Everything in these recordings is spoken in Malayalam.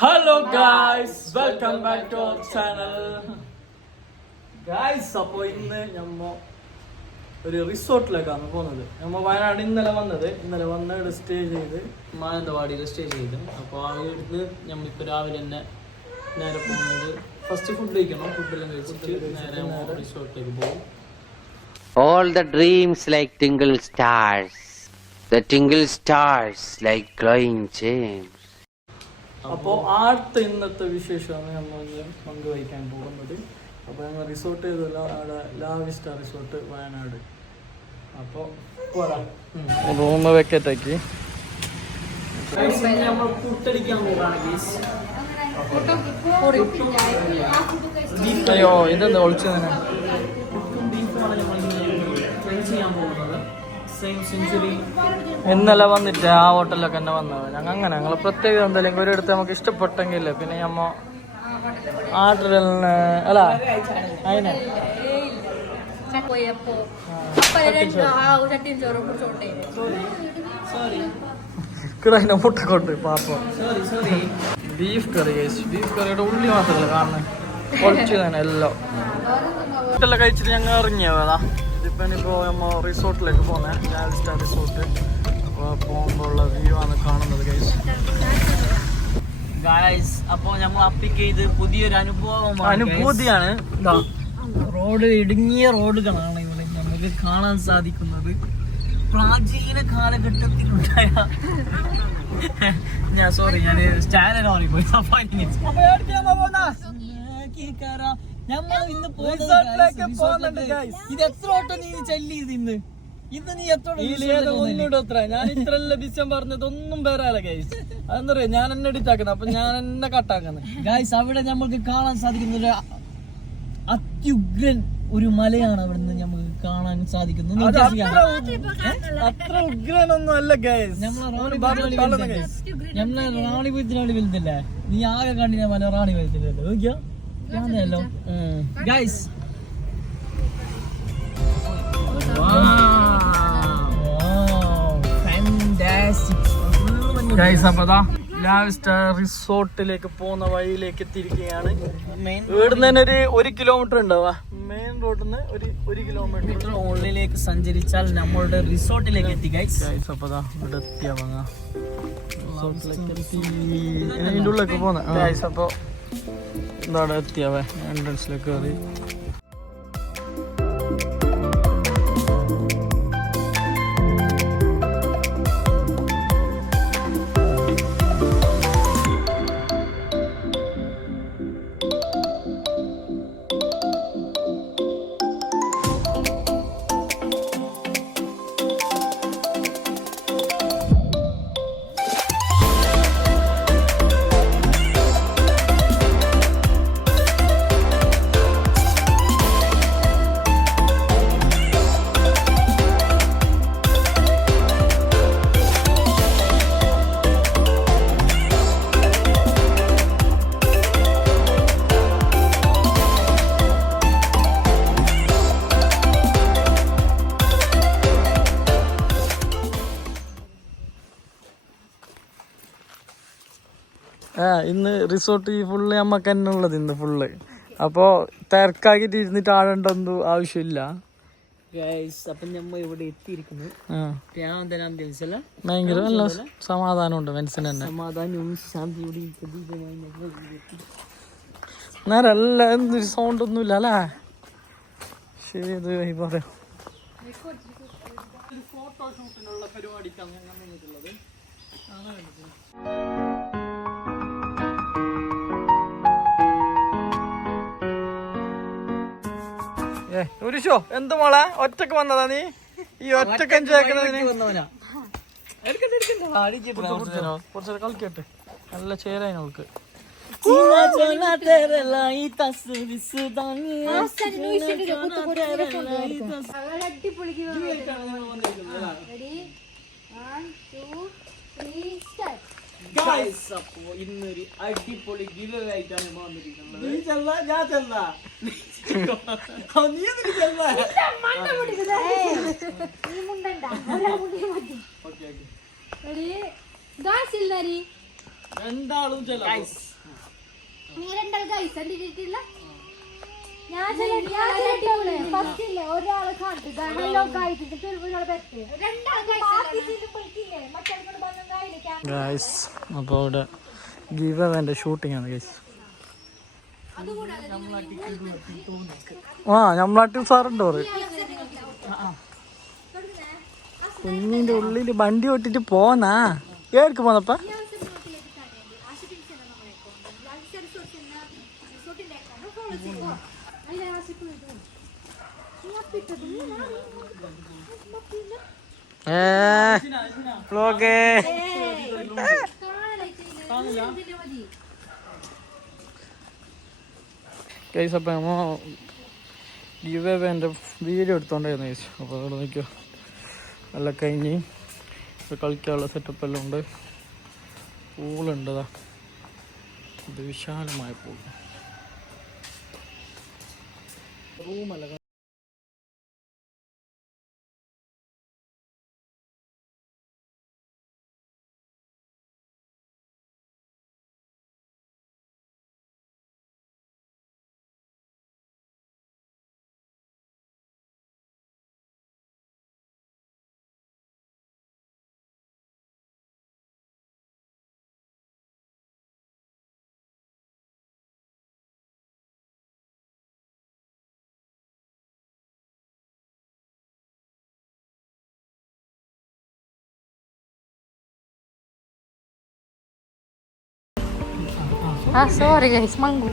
Hello guys, welcome back to our channel guys. അപ്പോൾ ഇന്ന് നമ്മ ഒരു റിസോർട്ടിലേക്കാണ് പോകുന്നത്. നമ്മൾ വയനാട് ഇന്നലെ വന്ന് ഇവിടെ സ്റ്റേ ചെയ്ത് മാനന്തവാടിയിൽ സ്റ്റേ ചെയ്ത്. അപ്പോൾ ആ വീട്ടിൽ നമ്മളിപ്പോൾ രാവിലെ തന്നെ നേരെ പോകുന്നത്. ഫസ്റ്റ് ഫുഡ് കഴിക്കണം. ഫുഡെല്ലാം കഴിച്ചിട്ട് നേരെ റിസോർട്ടിലേക്ക് പോകും. All the dreams like tingle stars, the tingle stars like glowing gems. അപ്പോൾ ആദ്യത്തെ ഇന്നത്തെ വിശേഷമാണ് നമ്മൾ പങ്കുവയ്ക്കാൻ പോകുന്നത്. അപ്പോൾ ഞങ്ങൾ റിസോർട്ട് ചെയ്തല്ല, അവിടെ ലാവിസ്റ്റ റിസോർട്ട് വയനാട്. അപ്പോൾ റൂം വെക്കറ്റ് ആക്കി നമ്മൾ പുട്ടടിക്കാൻ പോകാണ്. അയ്യോ, ഇതെന്താ ഒളിച്ചു തന്നെ. പുട്ടും ബീഫുമാണ് നമ്മൾ ട്രൈ ചെയ്യാൻ പോകുന്നത്. സെയിം സെഞ്ചുറി ഇന്നലെ വന്നിട്ട് ആ ഹോട്ടലിലൊക്കെ തന്നെ വന്നത്. ഞങ്ങൾ പ്രത്യേകത എന്തായാലും ഒരിടത്ത് നമുക്ക് ഇഷ്ടപ്പെട്ടെങ്കിൽ പിന്നെ നമ്മ ആർഡറിന് അല്ല അതിനെ കിടന്നെ മുട്ടക്കൊണ്ട് പാപ്പം. ബീഫ് കറി ബീഫ് കറിയുടെ ഉള്ളി മാത്രമല്ല കാണുന്നത്, പൊളിച്ചു തന്നെ എല്ലാം ഹോട്ടലെല്ലാം കഴിച്ചിട്ട് ഞങ്ങൾ ഇറങ്ങിയതാ. ഇതിപ്പോൾ നമ്മൾ റിസോർട്ടിലേക്ക് പോകുന്നത്, ലാവിസ്റ്റ റിസോർട്ട്. അപ്പോൾ പോകുമ്പോഴുള്ള വ്യൂ ആണ് കാണുന്നത് ഗൈസ്. അപ്പോൾ നമ്മൾ അപ്പിക്ക് ചെയ്ത് പുതിയൊരു അനുഭൂതിയാണ്. റോഡ് ഇടുങ്ങിയ റോഡുകളാണ് ഇവിടെ നമുക്ക് കാണാൻ സാധിക്കുന്നത്. പ്രാചീന കാലഘട്ടത്തിലുണ്ടായ ഞാൻ സ്റ്റാൻഡ് മാറിപ്പോയി. ഇത് എത്ര ഓട്ടം നീ ചെല്ലിയത് ഇന്ന് നീ എത്ര ഞാൻ ഇത്രല്ല ബിസം പറഞ്ഞതൊന്നും പേരാല ഗൈസ്. അതെന്താ പറയാ, ഞാൻ എന്നെ എഡിറ്റാക്കുന്നത്, അപ്പൊ ഞാൻ എന്നെ കട്ടാക്കുന്നത് ഗൈസ്. അവിടെ നമ്മൾക്ക് കാണാൻ സാധിക്കുന്ന ഒരു അത്യുഗ്രൻ ഒരു മലയാണ് അവിടെ നിന്ന് നമുക്ക് കാണാൻ സാധിക്കുന്നത്. അത്ര ഉഗ്രനൊന്നും അല്ല ഗൈസ്. നമ്മളെ റാണിപുരത്തിനാണ് വലുതല്ലേ. നീ ആകെ കണ്ടില്ല മല റാണിപുരത്തിലല്ലോ. നോക്കിയോ ല്ലോ ഗൈസ്. ലാവിസ്റ്റ റിസോർട്ടിലേക്ക് പോകുന്ന വഴിയിലേക്ക് എത്തിയിരിക്കുകയാണ്. ഇവിടുന്ന് തന്നെ ഒരു കിലോമീറ്റർ ഉണ്ടാവുക. മെയിൻ റോഡിൽ നിന്ന് ഒരു കിലോമീറ്റർ ഉള്ളിലേക്ക് സഞ്ചരിച്ചാൽ നമ്മളുടെ റിസോർട്ടിലേക്ക് എത്തി ഗൈസ്. അപ്പൊ ഇവിടെ എത്തിയാ റിസോർട്ടിലേക്ക് എത്തി. ഇതിൻ്റെ ഉള്ളിലേക്ക് പോകുന്ന ഗൈസ്. അപ്പോൾ എന്താണ് എത്തിയാവ എൻട്രൻസിലേക്ക് കയറി. ഇന്ന് റിസോർട്ട് ഫുള്ള് നമ്മക്ക് തന്നെ ഉള്ളത് ഇന്ന് ഫുള്ള്. അപ്പോ തിരക്കാക്കിട്ട് ഇരുന്നിട്ട് ആടേണ്ടൊന്നും ആവശ്യമില്ല. ഭയങ്കര നല്ല സമാധാനമുണ്ട് മനസ്സിന് തന്നെ. നേരല്ല എന്തൊരു സൗണ്ട് ഒന്നും ഇല്ല അല്ലേ. ശരി, ഇത് പറയാം. ഫോട്ടോഷൂട്ടിനുള്ള പരിപാടിക്കാണ് ഞങ്ങൾ നിന്നിട്ടുള്ളത്. ഒരു ഷോ എന്ത് മോളെ ഒറ്റക്ക് വന്നതാ നീ? ഈ ഒറ്റക്ക് എൻജോയ് കളിക്കട്ടെ. നല്ല ചേരായി അവൾക്ക്. അപ്പോ ഇന്നൊരു അടിപൊളി ഗിവ് ആയിട്ടാണ് വന്നിരിക്കുന്നത്. രണ്ടാളും അപ്പൊ ഇവിടെ ഗീവ് അവന്റെ ഷൂട്ടിംഗ് ആണ് ഗൈസ്. നമ്മളാട്ടി സാറുണ്ട് പറയും കുഞ്ഞിന്റെ ഉള്ളില് വണ്ടി ഓട്ടിട്ട് പോന്നാ ഏർക്ക് പോന്നപ്പ ഗൈസ്. അപ്പം നമ്മ ഗീവ് അവന്റെ വീഡിയോ എടുത്തോണ്ടായിരുന്നു ഗൈസ്. അപ്പോൾ അവിടെ നിൽക്കുക നല്ല കഴിഞ്ഞ് കളിക്കാനുള്ള സെറ്റപ്പ് എല്ലാം ഉണ്ട്. പൂളുണ്ടതാ, ഇത് വിശാലമായ പൂൾ റൂമല്ല. സോറി ഗൈസ് മങ്കു.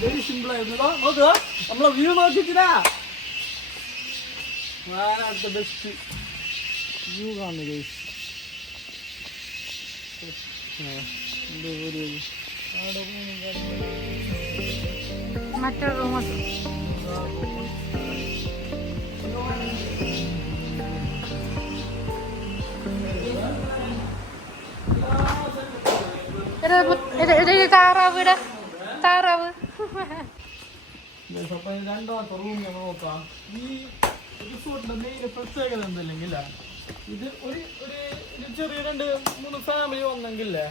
വെരി സിമ്പിൾ ആയിരുന്നു. നോക്കുക നമ്മളെ വ്യൂ നോക്കിട്ടാ അടുത്ത ബെസ്റ്റ് വ്യൂ കാണുന്നു ഗൈസ്. മറ്റൊരു റൂം താറാവ് താറാവ്. രണ്ടാമത്തെ റൂം ഞങ്ങൾ നോക്കാം. ഈ റിസോർട്ടിന്റെ മെയിൻ പ്രത്യേകത എന്തല്ലെങ്കിൽ ഇത് ഒരു ചെറിയ 2-3 ഫാമിലി വന്നെങ്കിലേ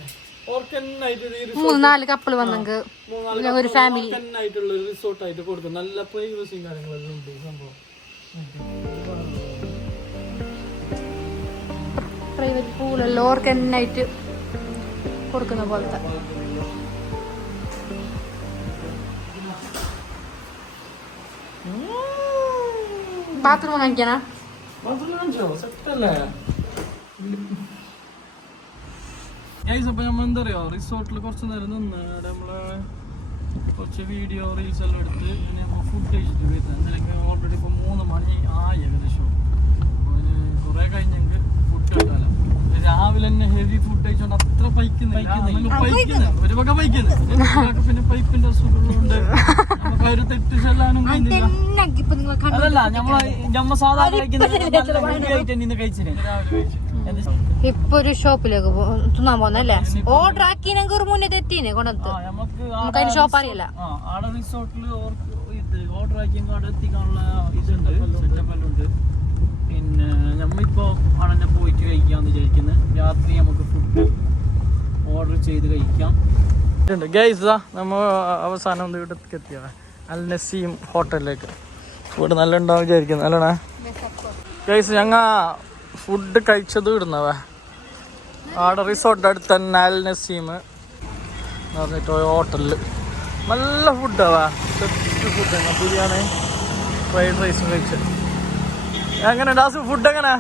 ഓർക്കന്നായിട്ട് 3-4 കപ്പിൾ വന്നെങ്കിൽ ഒരു ഫാമിലി ആയിട്ടുള്ള റിസോർട്ടായിട്ട് കൊടുക്കും. നല്ല പ്രൈവസിയും കാര്യങ്ങളെല്ലാം ഉണ്ട് സംഭവം. പ്രൈവറ്റ് പൂളെല്ലാം ഓർക്കന്നായിട്ട് കൊടുക്കുന്ന പോലത്തെ. ബാത്റൂം കാണിക്കാനാ? അപ്പൊ നമ്മൾ എന്താ പറയാ റിസോർട്ടിൽ കുറച്ച് നേരം നിന്ന് നമ്മള് കുറച്ച് വീഡിയോ റീൽസ് എല്ലാം എടുത്ത് നമ്മൾ ഫുഡ് കഴിച്ചിട്ട് വരുന്നത്. അല്ലെങ്കിൽ ഓൾറെഡി ഇപ്പൊ 3 മണി ആയി ഏകദേശം. കുറെ കഴിഞ്ഞെങ്കിൽ ഫുഡ് കഴിക്കാലോ. രാവിലെ തന്നെ ഹെവി ഫുഡ് കഴിച്ചോണ്ട് അത്ര പൈക്കുന്നില്ല. ഒരു വക പൈക്കുന്നത് പിന്നെ പൈപ്പിന്റെ അസുഖങ്ങളുണ്ട്. നമുക്ക് ഒരു തെറ്റ് ചെല്ലാനും കഴിഞ്ഞില്ല. അതല്ല നമ്മ സാധാരണ കഴിച്ചിന് ഇപ്പൊ ഒരു ഷോപ്പിലേക്ക് തിന്നാൻ പോന്നല്ലേ? ഓർഡർ ആക്കിനെങ്കിൽ മുന്നേ തെറ്റീനെ കൊണ്ടു നമുക്ക് അതിന് ഷോപ്പ് അറിയില്ല. ആടെ റിസോർട്ടിൽ ഓർഡർ ആക്കിയെങ്കിൽ അവിടെ എത്തിക്കാനുള്ള ഇതുണ്ട്, സെറ്റപ്പ് എല്ലാം ഉണ്ട്. പിന്നെ നമ്മളിപ്പോ അവിടെ പോയിട്ട് കഴിക്കാന്ന് വിചാരിക്കുന്നത്. രാത്രി നമുക്ക് ഫുഡ് ഓർഡർ ചെയ്ത് കഴിക്കാം. നമ്മ അവസാനം വീട്ടിലേക്ക് എത്തിയ അൽ നസീം ഹോട്ടലിലേക്ക്. ഇവിടെ നല്ല ഉണ്ടാവും വിചാരിക്കുന്നു അല്ലണേ ഗൈസ്. ഞങ്ങ ഫുഡ് കഴിച്ചത് ഇടുന്നവ ആടെ റിസോർട്ടിൻ്റെ അടുത്ത് തന്നെ അൽ നസീം എന്ന് പറഞ്ഞിട്ട് ഹോട്ടലിൽ നല്ല ഫുഡാവാ. Best food. ബിരിയാണി ഫ്രൈഡ് റൈസും കഴിച്ചത്. എങ്ങനെ ഡാസ് ഫുഡ്? എങ്ങനെ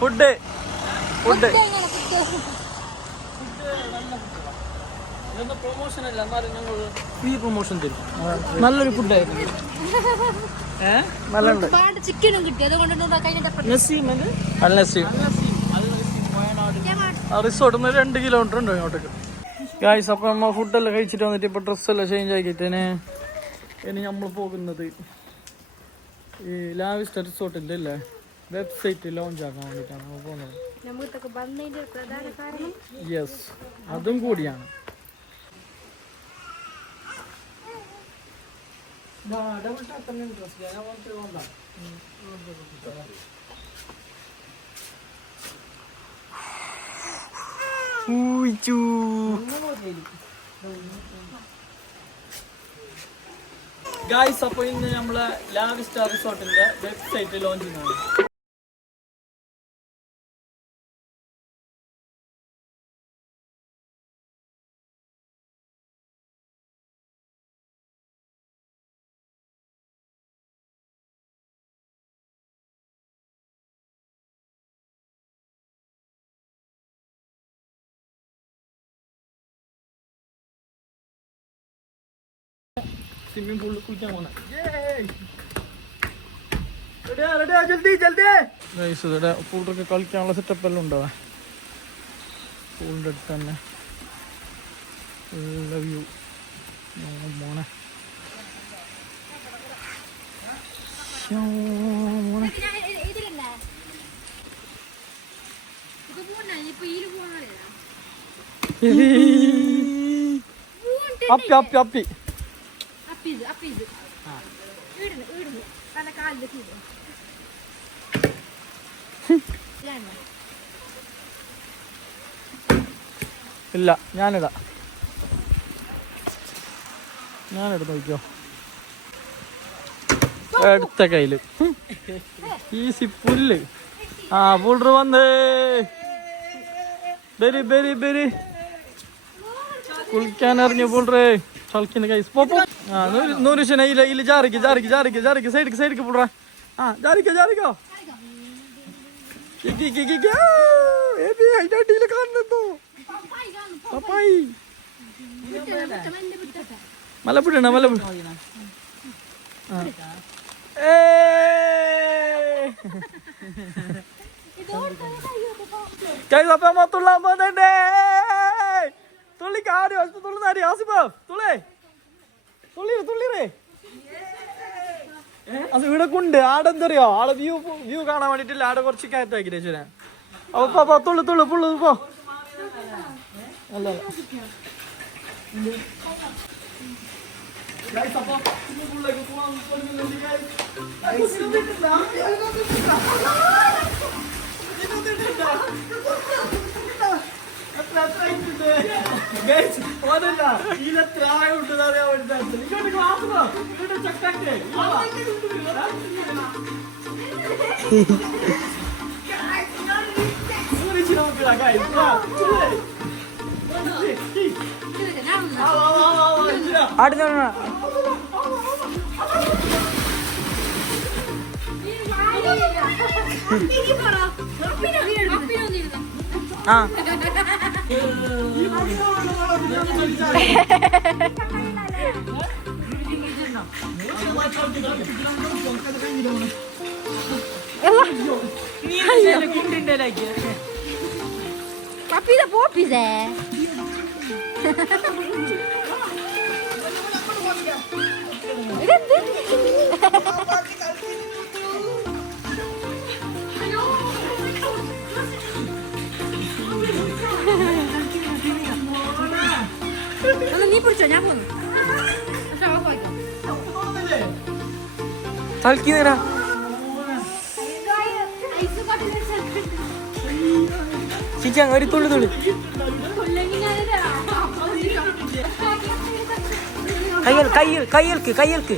ഫുഡ് പ്രൊമോഷൻ അല്ല, എന്നാലും ഞങ്ങൾ ഈ പ്രൊമോഷൻ തരും. നല്ലൊരു ഫുഡായിരുന്നു. നല്ല ചിക്കനും കിട്ടി. റിസോർട്ടിൽ നിന്ന് 2 കിലോമീറ്റർ ഉണ്ട് ഇങ്ങോട്ടേക്ക് ഗായ്സ്. അപ്പം നമ്മൾ ഫുഡെല്ലാം കഴിച്ചിട്ട് വന്നിട്ട് ഇപ്പോൾ ഡ്രസ്സെല്ലാം ചേഞ്ച് ആക്കിയിട്ടേനെ ഇനി നമ്മൾ പോകുന്നത് ഈ ലാവിസ്റ്റ റിസോർട്ടിൻ്റെ അല്ലേ വെബ്സൈറ്റ് ലോഞ്ച് ആക്കാൻ വേണ്ടിയിട്ടാണ് നമ്മൾ പോകുന്നത്. യെസ്, അതും കൂടിയാണ്. ഗായ്സ്, അപ്പൊ ഇന്ന് നമ്മളെ ലാവിസ്റ്റ റിസോർട്ടിന്റെ വെബ്സൈറ്റ് ലോഞ്ചിങ് ആണ്. സ്വിമ്മിംഗ് പൂളിൽ കുളിക്കാൻ പോണ പൂളൊക്കെ കളിക്കാനുള്ള സെറ്റപ്പ് എല്ലാം ഉണ്ടാവാ. പൂളിൻ്റെ അടുത്ത് തന്നെ നല്ല വ്യൂ മോനെ. അപ്പി അപ്പി അപ്പി ഇല്ല, ഞാനിടാം. നോക്കിയോ എടുത്ത കയ്യില് ഈസി പുല്ല്. ആ പുള്ളറ് വന്നേ. ബെരി ബെരി ബെരി കുളിക്കാൻ ഇറങ്ങിയ പുള്ളറ് കളിക്കുന്ന കൈസ്. ആ നൂറുശന ഇല്ല ഇല്ല ജാറിക്ക് ജാറിക്ക് ജാറിക്ക് ജാറിക്ക് സൈഡിക്ക് സൈഡിക്ക് പുള്ളറ. ആ ജാറിക്കോ ജാറിക്കോ കാണുന്നു. പപ്പായി മലപ്പിടണ മലപ്പിട. കൈസപ്പ മൊത്തുള്ളാൻ പോന്നെ തുള്ളിക്ക് ആരും തുള്ളുന്നാരി ആസിഫ് തുള്ളേ തുള്ളിരേ തുള്ളിരേ. അത് ഇവിടെ കൊണ്ട് ആടെ എന്തറിയോ ആടെ വ്യൂ കാണാൻ വേണ്ടിട്ടില്ല. ആടെ കുറച്ച് കയറ്റാക്കി രചന. അപ്പൊ തുള്ളു തുള്ളു പുള്ളു പോ. അല്ല Capita popise. നീ പിടിച്ചോ, ഞാൻ പോന്നു. തൽക്കിനേരാ ചിക്കൻ ഒരു തുള്ളി തുള്ളി കയ്യൽക്ക് കയ്യൽക്ക്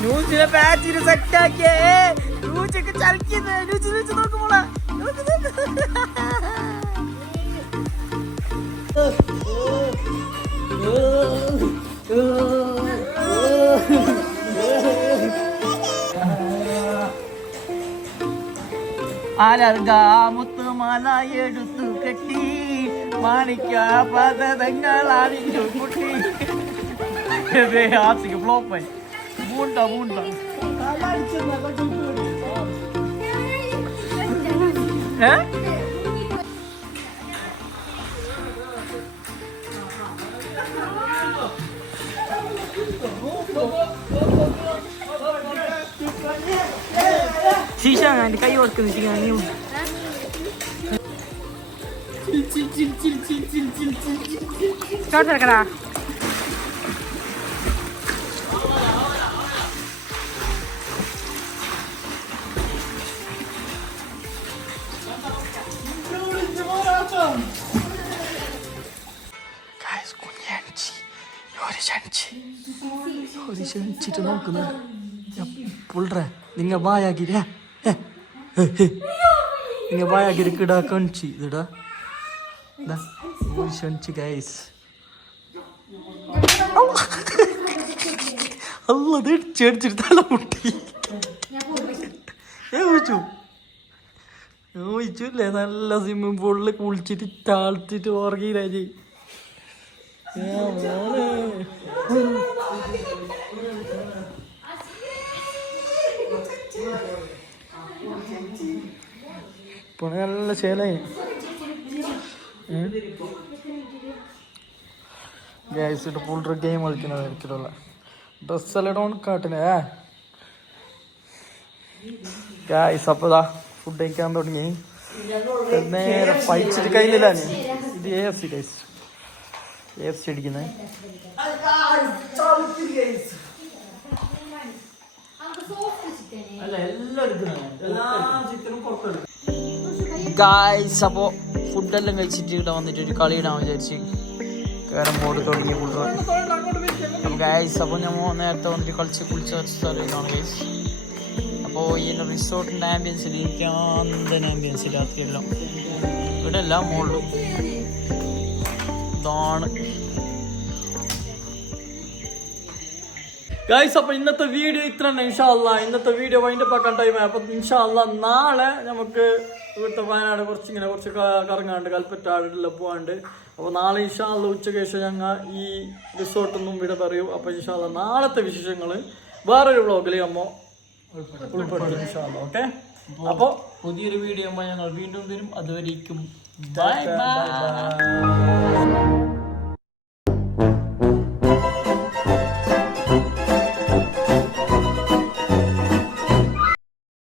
ന്യൂസിലെ പാറ്റിന് സെറ്റാക്കിയേ ന്യൂസൊക്കെ ചലിക്കുന്നേ ന്യൂസ് നോക്കുമ്പോളാ മുത്തുമാല എടുത്തു കെട്ടി മാണിക്ക പദങ്ങളാണിഞ്ഞു കുട്ടി ആസിക്ക് ഫ്ലോപ്പായി മൂണ്ട ശീശ ഞാൻ കൈ ഓർക്കുന്നു കേട്ടാ ിട്ട് നോക്കുന്ന പുള്ളേ നിങ്ങ ബായാക്കിര നിങ്ങ ബായാക്കിര കിടാ കണിച്ച് ഇതാ ഗൈസ് അല്ലത് ഇടിച്ചടിച്ചിട്ട് തല മുട്ടി ചോദിച്ചില്ലേ നല്ല സ്വിമ്മിംഗ് പൂളിൽ കുളിച്ചിട്ട് താഴ്ത്തിട്ട് ഉറങ്ങിയില്ലേ ഇപ്പൊ നല്ല ശേലായി ഗൈസ് ഇട്ട് ഫുൾ ഗെയിം കളിക്കുന്നത് ഒരിക്കലുള്ള ഡ്രസ്സെല്ലാം ഇടോൺ കാട്ടിനെ ഗൈസ് അപ്പൊ ഇതാ ഫുഡ് കഴിക്കാൻ തുടങ്ങി നേരെ പഴിച്ചിട്ട് കയ്യിലില്ല ഇത് AFC ഗൈസ് AFC അടിക്കുന്നത് ഗൈസ് അപ്പോ ഫുഡെല്ലാം കഴിച്ചിട്ട് ഇവിടെ വന്നിട്ട് ഒരു കളി ഇടാൻ വിചാരിച്ച് കേരം ബോർഡ് തുടങ്ങി ഫുഡ് അപ്പൊ ഗൈസ് അപ്പൊ ഞാൻ നേരത്തെ വന്നിട്ട് കളിച്ച് കുളിച്ച് സ്ഥലമാണ് ഗൈസ് അപ്പോൾ ഈ റിസോർട്ടിൻ്റെ ആംബിയൻസിൽ ഇരിക്കാന്തൻ ആംബിയൻസ് രാത്രിയെല്ലാം ഇവിടെ എല്ലാം മുകളിലും ഇതാണ് ഗൈസ്. അപ്പോൾ ഇന്നത്തെ വീഡിയോ ഇത്ര തന്നെ. ഇൻഷാ അല്ലാ ഇന്നത്തെ വീഡിയോ വൈൻഡപ്പ് ആക്കാൻ ടൈമായി. അപ്പം ഇൻഷാ അല്ലാ നാളെ നമുക്ക് ഇവിടുത്തെ വയനാട് കുറച്ച് കറങ്ങാണ്ട് കൽപ്പറ്റാടെല്ലാം പോകാണ്ട്. അപ്പോൾ നാളെ ഇൻഷാ അല്ലാ ഉച്ചയ്ക്ക് ശേഷം ഞങ്ങൾ ഈ റിസോർട്ടൊന്നും ഇവിടെ പറയൂ. അപ്പോൾ ഇൻഷാ അല്ലാ നാളത്തെ വിശേഷങ്ങൾ വേറൊരു വ്ളോഗിൽ അമ്മ ഉൾപ്പെടുത്തും ഇൻഷാ അല്ലാ. ഓക്കെ, അപ്പോൾ പുതിയൊരു വീഡിയോ ഞങ്ങൾ വീണ്ടും വരും. അതുവരേക്കും ബൈ ബൈ.